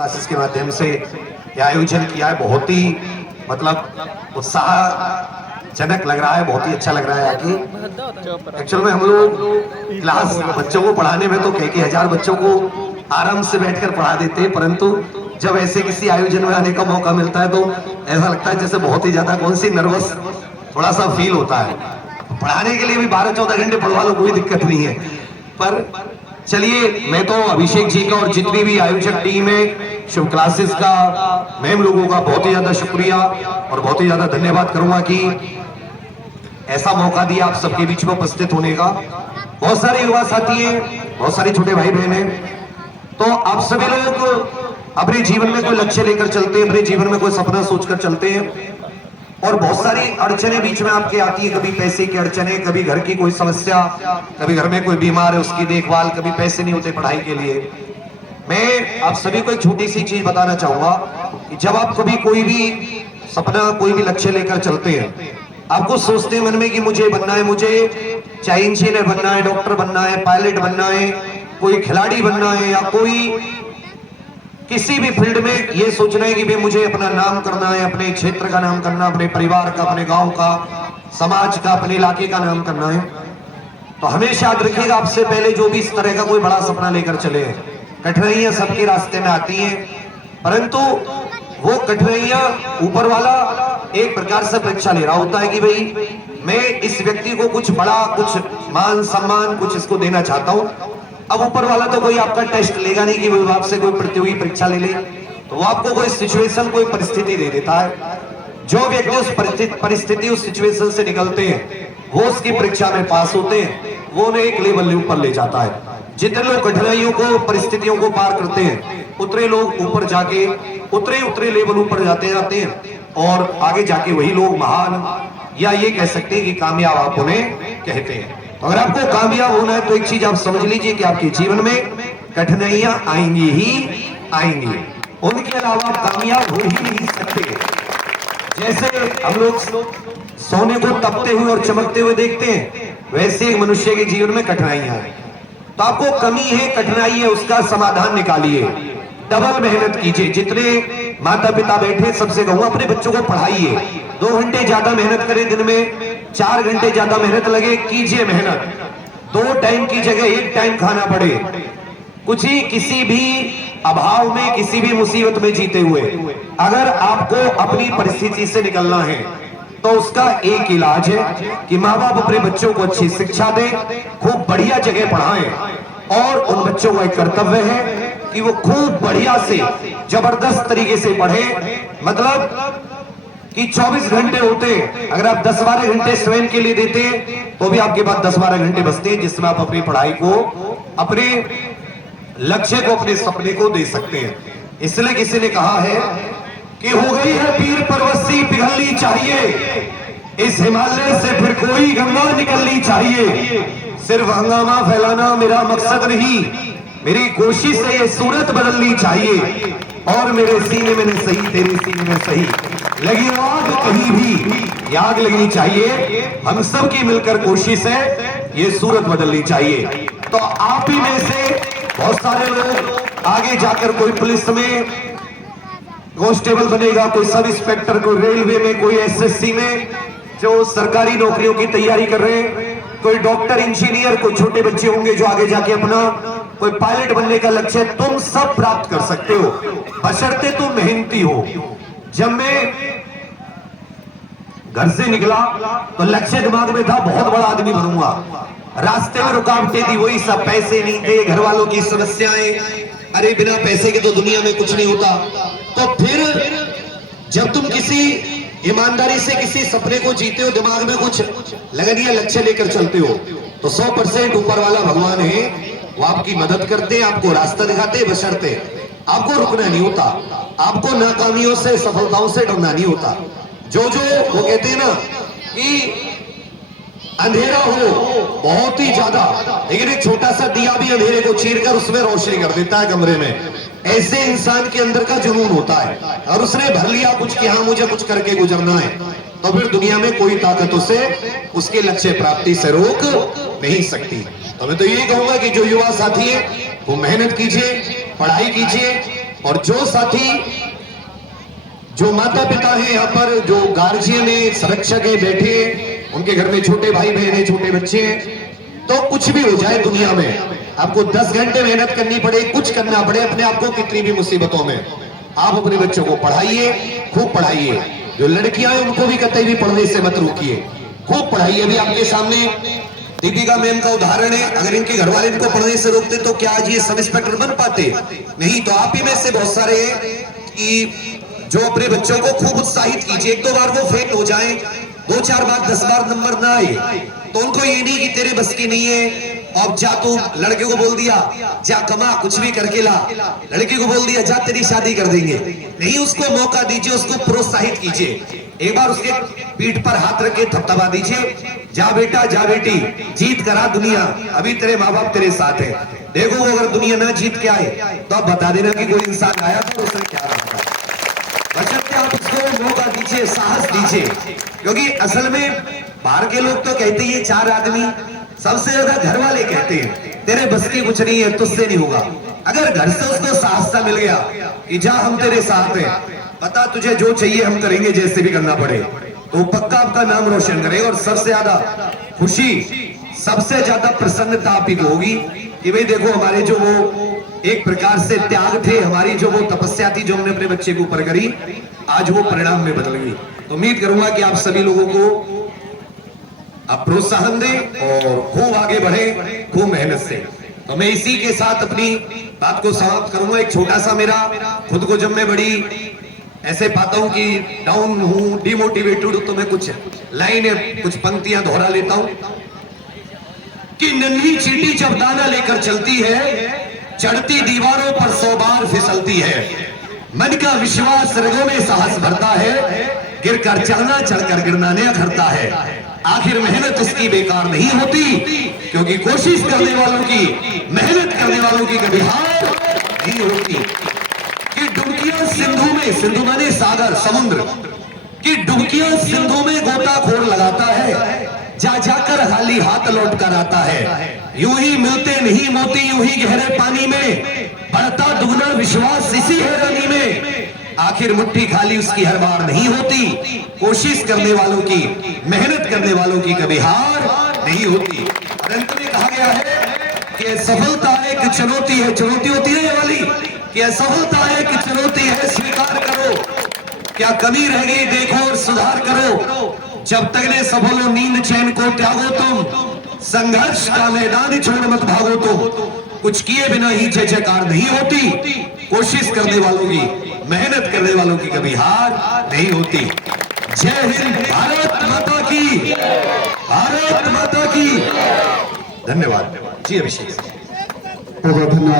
Classes के माध्यम से यह आयोजन किया है। बहुत ही मतलब उत्साहजनक लग रहा है, बहुत ही अच्छा लग रहा है आके। एक्चुअल में हम लोग क्लास बच्चों को पढ़ाने में तो कई हजार बच्चों को आराम से बैठकर पढ़ा देते हैं, परंतु जब ऐसे किसी आयोजन में आने का मौका मिलता है तो ऐसा लगता है जैसे बहुत ही ज्यादा कौन सी नर्वस थोड़ा सा फील होता है। पढ़ाने के लिए भी 12-14 घंटे पढ़वा लो, कोई दिक्कत नहीं है। पर चलिए, मैं तो अभिषेक जी का और जितनी भी आयोजक टीम है, शुभ क्लासेस का, मैम लोगों का बहुत ही ज्यादा शुक्रिया और बहुत ही ज्यादा धन्यवाद करूंगा कि ऐसा मौका दिया आप सबके बीच में उपस्थित होने का। बहुत सारे युवा साथी हैं, बहुत सारे छोटे भाई बहन हैं, तो आप सभी लोग अपने जीवन में कोई लक्ष्य लेकर चलते हैं, अपने जीवन में कोई सपना सोचकर चलते हैं और बहुत सारी अड़चनें बीच में आपके आती है। कभी पैसे की अड़चनें, कभी घर की कोई समस्या, कभी घर में कोई बीमार है उसकी देखभाल, कभी पैसे नहीं होते पढ़ाई के लिए। मैं आप सभी को एक छोटी सी चीज बताना चाहूंगा कि जब आप कभी कोई भी सपना, कोई भी लक्ष्य लेकर चलते हैं, आपको सोचते हैं मन में कि मुझे बनना है, मुझे चाहे इंजीनियर बनना है, डॉक्टर बनना है, पायलट बनना है, कोई खिलाड़ी बनना है, या कोई किसी भी फील्ड में ये सोचना है कि भाई मुझे अपना नाम करना है, अपने क्षेत्र का नाम करना, अपने परिवार का, अपने गांव का, समाज का, अपने इलाके का नाम करना है, तो हमेशा याद रखिएगा आपसे पहले जो भी इस तरह का कोई बड़ा सपना लेकर चले, कठिनाइयां सबके रास्ते में आती हैं, परंतु वो कठिनाइयां ऊपर वाला एक प्रकार से परीक्षा ले रहा होता है कि भाई मैं इस व्यक्ति को कुछ बड़ा, कुछ मान सम्मान, कुछ इसको देना चाहता हूं। अब ऊपर वाला तो कोई आपका टेस्ट लेगा नहीं कि वो आपसे कोई प्रतियोगी परीक्षा ले ले, तो वो आपको कोई सिचुएशन, कोई परिस्थिति दे देता है। जो व्यक्ति उस परिस्थिति, उस सिचुएशन से निकलते हैं, वो उसकी परीक्षा में पास होते हैं, वो उन्हें एक लेवल ऊपर ले जाता है। जितने लोग कठिनाइयों को, परिस्थितियों को पार करते हैं, उतने लोग ऊपर जाके उतरे लेवल ऊपर जाते हैं और आगे जाके वही लोग महान, या ये कह सकते हैं कि कामयाब आप उन्हें कहते हैं। अगर आपको कामयाब होना है तो एक चीज आप समझ लीजिए कि आपके जीवन में कठिनाइयां आएंगी ही आएंगी, उनके अलावा आप कामयाब हो ही नहीं सकते। जैसे हम लोग सोने को तपते हुए और चमकते हुए देखते हैं, वैसे एक मनुष्य के जीवन में कठिनाइयां हैं। तो आपको कमी है, कठिनाई है, उसका समाधान निकालिए, डबल मेहनत कीजिए। जितने माता पिता बैठे सबसे कहूंगा अपने बच्चों को पढ़ाइए, 2 घंटे ज्यादा मेहनत करें, दिन में 4 घंटे ज्यादा मेहनत लगे, कीजिए मेहनत। 2 टाइम की जगह 1 टाइम खाना पड़े, कुछ ही किसी भी अभाव में, किसी भी मुसीबत में जीते हुए अगर आपको अपनी परिस्थिति से निकलना है तो उसका एक इलाज है कि माँ बाप अपने बच्चों को अच्छी शिक्षा दें, खूब बढ़िया जगह पढ़ाएं, और उन बच्चों का एक कर्तव्य है कि वो खूब बढ़िया से, जबरदस्त तरीके से पढ़े। मतलब कि 24 घंटे होते, अगर आप 10-12 घंटे स्वयं के लिए देते तो भी आपके पास 10-12 घंटे बचते हैं, जिसमें आप अपनी पढ़ाई को, अपने लक्ष्य को, अपने सपने को दे सकते हैं। इसलिए किसी ने कहा है कि हो गई है पीर परवसी पिघलनी चाहिए, इस हिमालय से फिर कोई गंगा निकलनी चाहिए। सिर्फ हंगामा फैलाना मेरा मकसद नहीं, मेरी कोशिश से ये सूरत बदलनी चाहिए। और मेरे सीने में नहीं सही, तेरे सीने में सही, लगी आग कहीं भी आग लगनी चाहिए। हम सब की मिलकर कोशिश है, ये सूरत बदलनी चाहिए। तो आप ही में से बहुत सारे लोग आगे जाकर कोई पुलिस में कांस्टेबल बनेगा, कोई सब इंस्पेक्टर, कोई रेलवे में, कोई एसएससी में जो सरकारी नौकरियों की तैयारी कर रहे हैं, कोई डॉक्टर, इंजीनियर, कोई छोटे बच्चे होंगे जो आगे जाके अपना कोई पायलट बनने का लक्ष्य, तुम सब प्राप्त कर सकते हो, बशर्ते तुम मेहनती हो। जब मैं घर से निकला तो लक्ष्य दिमाग में था, बहुत बड़ा आदमी बनूंगा। रास्ते में रुकावटें थी, वही सब, पैसे नहीं थे, घर वालों की समस्याएं, अरे बिना पैसे के तो दुनिया में कुछ नहीं होता। तो फिर जब तुम किसी ईमानदारी से किसी सपने को जीते हो, दिमाग में कुछ लगन या लक्ष्य लेकर चलते हो, तो 100% ऊपर वाला भगवान है, वो आपकी मदद करते हैं, आपको रास्ता दिखाते हैं, बशर्ते आपको रुकना नहीं होता, आपको नाकामियों से, सफलताओं से डरना नहीं होता। जो वो कहते हैं ना कि अंधेरा हो बहुत ही ज्यादा, लेकिन एक छोटा सा दिया भी अंधेरे को चीरकर उसमें रोशनी कर देता है कमरे में, ऐसे इंसान के अंदर का जुनून होता है। और उसने भर लिया कुछ कि हाँ मुझे कुछ करके गुजरना है, तो फिर दुनिया में कोई ताकत उसे उसके लक्ष्य प्राप्ति से रोक नहीं सकती। तो मैं तो यही कहूंगा कि जो युवा साथी है वो मेहनत कीजिए, पढ़ाई कीजिए, और जो साथी, जो माता पिता हैं यहाँ पर, जो गार्जियन है, संरक्षक है, बैठे हैं, उनके घर में छोटे भाई बहन है, छोटे बच्चे हैं, तो कुछ भी हो जाए दुनिया में, आपको 10 घंटे मेहनत करनी पड़े, कुछ करना पड़े, अपने आप को कितनी भी मुसीबतों में, आप अपने बच्चों को पढ़ाइए, खूब पढ़ाइए। जो लड़कियां हैं उनको भी कतई भी पढ़ने से मत रोकिए, खूब पढ़ाइए। अभी आपके सामने दीपिका मैम का उदाहरण है, अगर इनके घर वाले इनको पढ़ने से रोकते तो क्या आज ये सब इंस्पेक्टर बन पाते? नहीं। तो आप ही में से बहुत सारे कि जो अपने बच्चों को खूब उत्साहित कीजिए, एक दो बार वो फेल हो जाएं, 2-4 बार 10 बार नंबर ना आए तो उनको ये नहीं कि तेरे बस की नहीं है, अब जा तू, लड़के को बोल दिया जा कमा कुछ भी करके ला, लड़की को बोल दिया जा तेरी शादी कर देंगे, नहीं, उसको मौका दीजिए, उसको प्रोत्साहित कीजिए, एक बार उसके पीठ पर हाथ रख के थपथपा दीजिए, जा बेटा जा बेटी, जीत करा दुनिया, अभी तेरे माँ बाप तेरे साथ है, देखो वो अगर दुनिया ना जीत के आए तो आप बता देना कि कोई इंसान आया तो उसने क्या रखा। बचपन आप उसको मौका दीजिए, साहस दीजिए, क्योंकि असल में बाहर के लोग तो कहते हैं 4 आदमी, सबसे ज्यादा घर वाले कहते हैं तेरे बस की कुछ नहीं है, तुझसे नहीं होगा। अगर घर से उसको साहस मिल गया कि जा हम तेरे साथ हैं, पता तुझे जो चाहिए हम करेंगे, जैसे भी करना पड़े, तो पक्का आपका नाम रोशन करेगा। और सबसे ज्यादा खुशी, सबसे ज्यादा प्रसन्नता आप ही को होगी कि भाई देखो हमारे जो वो एक प्रकार से त्याग थे, हमारी जो वो तपस्या थी जो हमने अपने बच्चे के ऊपर करी, आज वो परिणाम में बदल गई। तो उम्मीद करूंगा कि आप सभी लोगों को आप प्रोत्साहन दें और खूब आगे बढ़े, खूब मेहनत से। तो मैं इसी के साथ अपनी बात को समाप्त करूंगा। एक छोटा सा मेरा खुद को जब मैं बड़ी ऐसे पाता हूं कि डाउन हूं, डिमोटिवेटेड हूं, तो मैं कुछ लाइनें, कुछ पंक्तियां दोहरा लेता हूं कि नन्ही चींटी जब दाना लेकर चलती है, चढ़ती दीवारों पर 100 बार फिसलती है, मन का विश्वास रगों में साहस भरता है, गिरकर चढ़ना चढ़कर गिरना ने अखरता है, आखिर मेहनत उसकी बेकार नहीं होती, क्योंकि कोशिश करने वालों की, मेहनत करने वालों की कभी हार नहीं होती। कि डुबकियां सिंधु में, सिंधु माने सागर, समुद्र, कि डुबकियां सिंधु में गोताखोर लगाता है, जा जाकर खाली हाथ लौट कर आता है, यूं ही मिलते नहीं मोती, यूं ही गहरे पानी में बढ़ता दुगना विश्वास इसी हैरानी में, आखिर मुट्ठी खाली उसकी हर बार नहीं होती, कोशिश करने वालों की, मेहनत करने वालों की कभी हार नहीं होती। और अंत में कहा गया है कि सफलता एक चुनौती है, चुनौती होती है ये वाली, कि असफलता एक चुनौती है, स्वीकार करो, क्या कमी रह गई देखो और सुधार करो, जब तक ने सफलो नींद चैन को त्यागो तुम, संघर्ष का मैदान छोड़ मत भागो तुम, कुछ किए बिना ही जय जयकार नहीं होती, कोशिश करने वालों की, मेहनत करने वालों की कभी हार नहीं होती। जय हिंद, भारत माता की, भारत माता की। धन्यवाद जी अभिषेक। धन्यवाद।